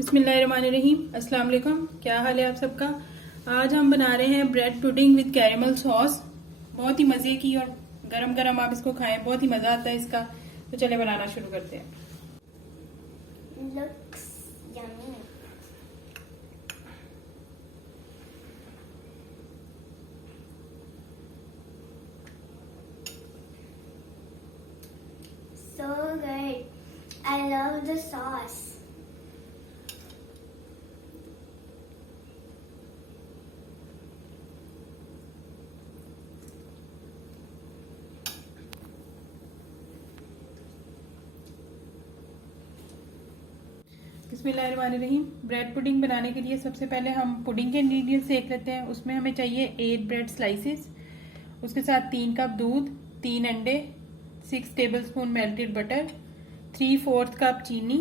बिस्मिल्लाहिर्रहमानिर्रहीम। अस्सलाम वालेकुम। क्या हाल है आप सबका। आज हम बना रहे हैं bread pudding with caramel sauce. बहुत ही मज़े की और गरम गरम आप इसको खाएं, बहुत ही मज़ा आता है इसका। तो चले बनाना शुरू करते हैं। Looks yummy. So good. I love the sauce. बिस्मिल्लाहिर्रहमानिर्रहीम। ब्रेड पुडिंग बनाने के लिए सबसे पहले हम पुडिंग के इंग्रेडिएंट्स देख लेते हैं। उसमें हमें चाहिए 8 ब्रेड स्लाइसेस, उसके साथ 3 कप दूध, 3 अंडे, 6 टेबलस्पून मेल्टेड बटर, 3/4 कप चीनी,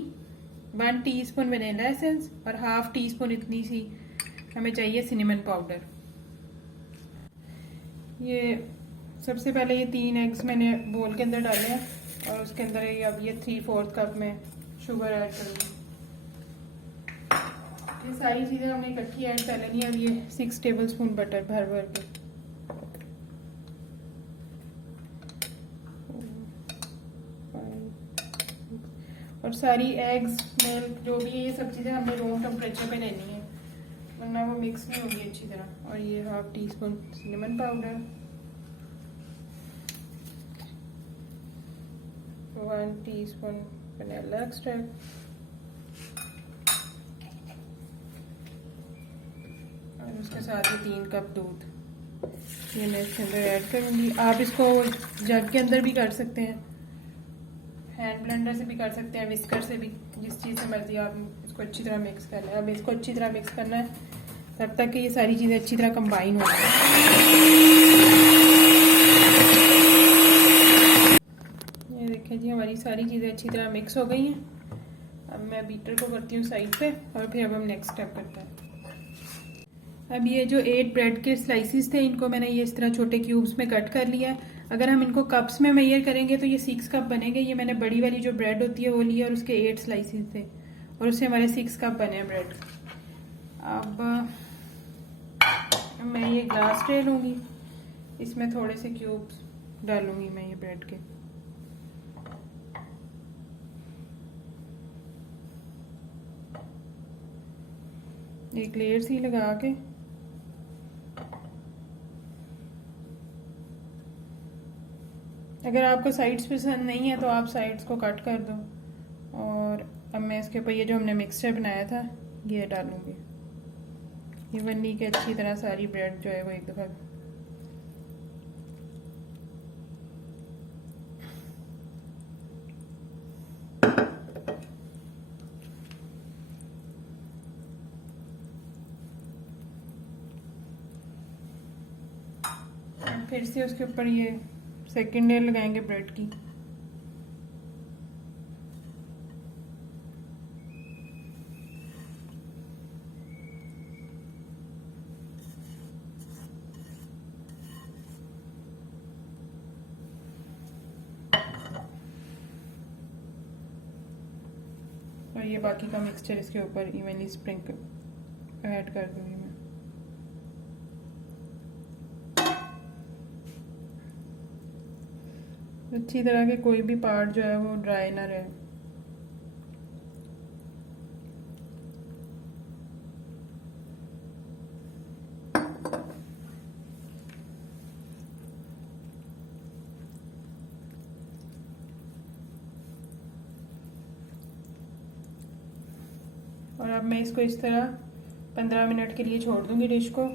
1 टीस्पून वनीला एसेंस और हाफ टी स्पून इतनी सी हमें चाहिए सिनेमन पाउडर। ये सबसे पहले ये 3 एग्स मैंने बोल के अंदर डाले हैं और उसके अंदर अब ये 3/4 कप में शुगर ऐड करूँगी। ये सारी चीज़ें हमने इकट्ठी ऐड कर लेनी है। अब ये 6 टेबलस्पून बटर भर भर के, और सारी एग्स मिल्क जो भी है ये सब चीज़ें हमने रूम टेम्परेचर पे लेनी है, वरना वो मिक्स नहीं होगी अच्छी तरह। और ये half tea spoon cinnamon powder, 1 teaspoon vanilla extract और उसके साथ ही 3 कप दूध ये मैं इसके अंदर ऐड करूँगी। आप इसको जग के अंदर भी कर सकते हैं, हैंड ब्लेंडर से भी कर सकते हैं, विस्कर से भी, जिस चीज़ से मर्जी आप इसको अच्छी तरह मिक्स कर लें। अब इसको अच्छी तरह मिक्स करना है तब तक कि ये सारी चीज़ें अच्छी तरह कंबाइन हो जाए। ये देखिए जी, हमारी सारी चीज़ें अच्छी तरह मिक्स हो गई हैं। अब मैं बीटर को करती हूँ साइड पे और फिर अब हम नेक्स्ट स्टेप करते हैं। अब ये जो 8 ब्रेड के स्लाइसिस थे इनको मैंने ये इस तरह छोटे क्यूब्स में कट कर लिया है। अगर हम इनको कप्स में मेजर करेंगे तो ये 6 कप बनेंगे। ये मैंने बड़ी वाली जो ब्रेड होती है वो ली है और उसके 8 स्लाइसिस थे और उससे हमारे 6 कप बने हैं ब्रेड। अब मैं ये ग्लास ट्रे लूँगी, इसमें थोड़े से क्यूब्स डालूंगी मैं ये ब्रेड के। एक लेयर सी लगा के अगर आपको साइड्स पसंद नहीं है तो आप साइड्स को कट कर दो। और अब मैं इसके ऊपर ये जो हमने मिक्सचर बनाया था ये डालूंगी। ये बननी के अच्छी तरह सारी ब्रेड जो है वो एक दफ़ा फिर से उसके ऊपर ये सेकेंड लेयर लगाएंगे ब्रेड की। और ये बाकी का मिक्सचर इसके ऊपर इवनली स्प्रिंकल ऐड कर दूंगी मैं। अच्छी तरह के कोई भी पार्ट जो है वो ड्राई ना रहे। और अब मैं इसको इस तरह 15 मिनट के लिए छोड़ दूंगी डिश को,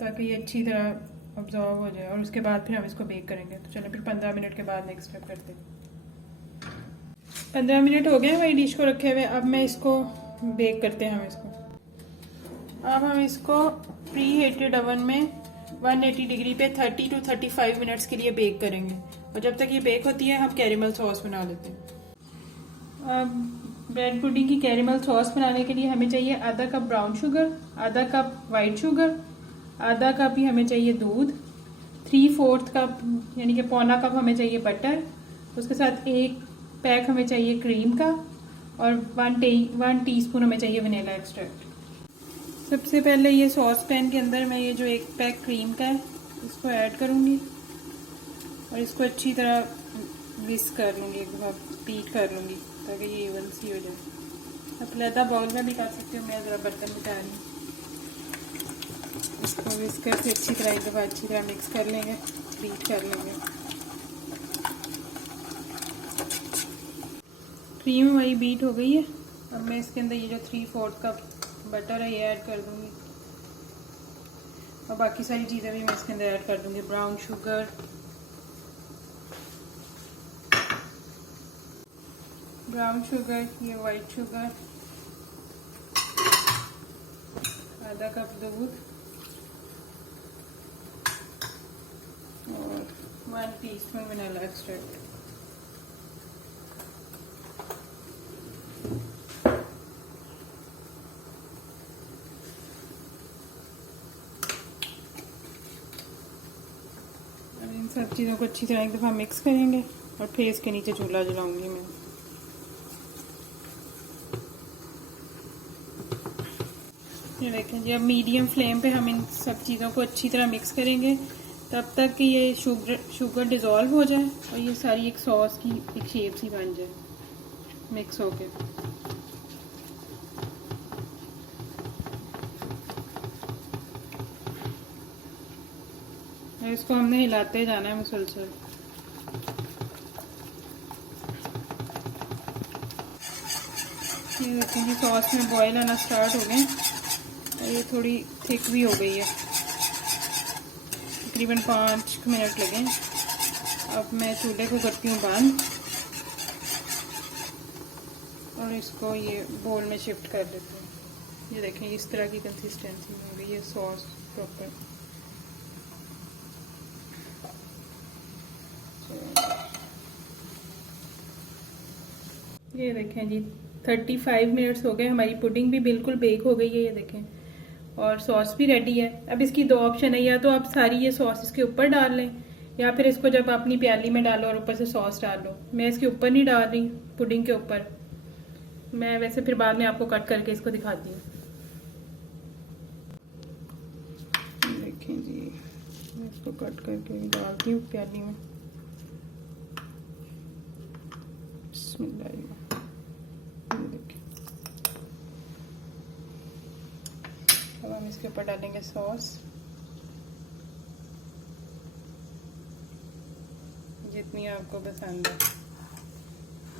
ताकि ये अच्छी तरह अब्जॉर्ब हो जाए और उसके बाद फिर हम इसको बेक करेंगे। तो चलो फिर 15 मिनट के बाद नेक्स्ट स्टेप करते हैं। 15 मिनट हो गए हमारी डिश को रखे हुए। अब मैं इसको बेक करते हैं हम इसको। अब हम इसको प्री हीटेड ओवन में 180 डिग्री पे 30 to 35 मिनट्स के लिए बेक करेंगे। और जब तक ये बेक होती है हम कैरेमल सॉस बना लेते हैं। अब ब्रेड पुडिंग की कैरेमल सॉस बनाने के लिए हमें चाहिए आधा कप ब्राउन शुगर, आधा कप वाइट शुगर, आधा कप ही हमें चाहिए दूध, 3/4 कप यानी कि पौना कप हमें चाहिए बटर, उसके साथ 1 पैक हमें चाहिए क्रीम का और 1 टीस्पून हमें चाहिए वनीला एक्सट्रैक्ट। सबसे पहले ये सॉस पैन के अंदर मैं ये जो 1 पैक क्रीम का है इसको ऐड करूँगी और इसको अच्छी तरह विस्क कर लूँगी, एक दफ़ा बीट कर लूँगी ताकि ये इवन सी हो जाए। आप लैदा बाउल में भी कर सकते हो, मैं ज़रा बर्तन बिठा रही हूँ। इसको विस्कर से अच्छी तरह एक दफ़ा अच्छी तरह मिक्स कर लेंगे, बीट कर लेंगे। क्रीम हमारी बीट हो गई है। अब मैं इसके अंदर ये जो 3/4 कप बटर है ये ऐड कर दूँगी और बाकी सारी चीज़ें भी मैं इसके अंदर ऐड कर दूँगी। ब्राउन शुगर, ये वाइट शुगर, आधा कप दूध और 1 टीस्पून वनीला एक्सट्रैक्ट। इन सब चीज़ों को अच्छी तरह एक दफ़ा मिक्स करेंगे और फिर इसके नीचे चूल्हा जलाऊंगी मैं। ये देखें जी, अब मीडियम फ्लेम पे हम इन सब चीज़ों को अच्छी तरह मिक्स करेंगे तब तक कि ये शुगर डिज़ोल्व हो जाए और ये सारी एक सॉस की एक शेप सी बन जाए मिक्स होके। इसको हमने हिलाते जाना है मुसलसल। ये देखें जी, सॉस में बॉयल आना स्टार्ट हो गए और ये थोड़ी थिक भी हो गई है, तकरीबन 5 मिनट लगे। अब मैं चूल्हे को करती हूँ बंद और इसको ये बोल में शिफ्ट कर देती हूँ। ये देखें इस तरह की कंसिस्टेंसी में हो गई है सॉस प्रॉपर। ये देखें जी 35 मिनट्स हो गए, हमारी पुडिंग भी बिल्कुल बेक हो गई है। ये देखें और सॉस भी रेडी है। अब इसकी 2 ऑप्शन है, या तो आप सारी ये सॉस इसके ऊपर डाल लें या फिर इसको जब अपनी प्याली में डालो और ऊपर से सॉस डाल लो। मैं इसके ऊपर नहीं डाल रही, पुडिंग के ऊपर। मैं वैसे फिर बाद में आपको कट करके इसको दिखाती हूँ। देखें जी, मैं इसको कट करके डालती हूँ प्याली में। बिस्मिल्लाह। अब हम इसके ऊपर डालेंगे सॉस, जितनी आपको पसंद है।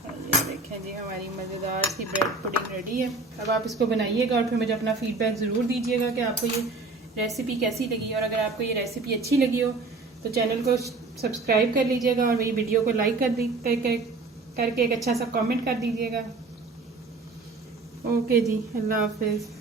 ये देखें जी, हमारी मज़ेदार सी ब्रेड पुडिंग रेडी है। अब आप इसको बनाइएगा और फिर मुझे अपना फीडबैक ज़रूर दीजिएगा कि आपको ये रेसिपी कैसी लगी। और अगर आपको ये रेसिपी अच्छी लगी हो तो चैनल को सब्सक्राइब कर लीजिएगा और वही वीडियो को लाइक करके एक अच्छा सा कमेंट कर दीजिएगा। ओके जी, अल्लाह हाफिज़।